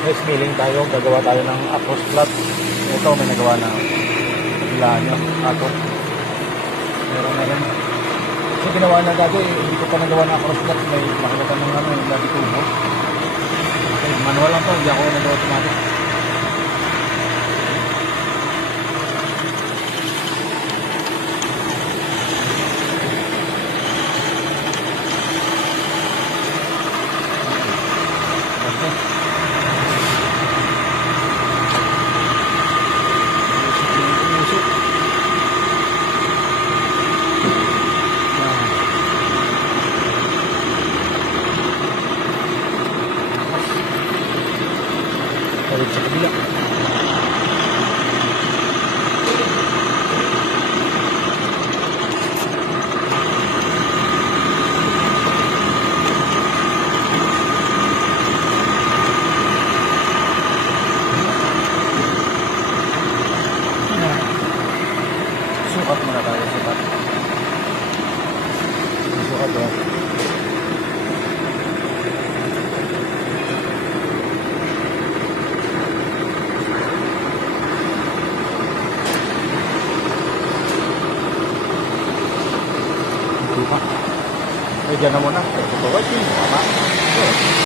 Next milling tayo, gagawa tayo ng approach plot. Ito may nagawa na kabilaan nyo, ato. Meron na rin. Kasi ginawa na dati, hindi ko pa nagawa ng approach plot. May nakilatan ng ano, yung dati tubo. Okay, manual lang to, hindi ako nagawa automatic. Balik sa kabila. Sukat muna tayo, sukat. Sukat o. Diba? Ay, dyan na muna. Ito, tama.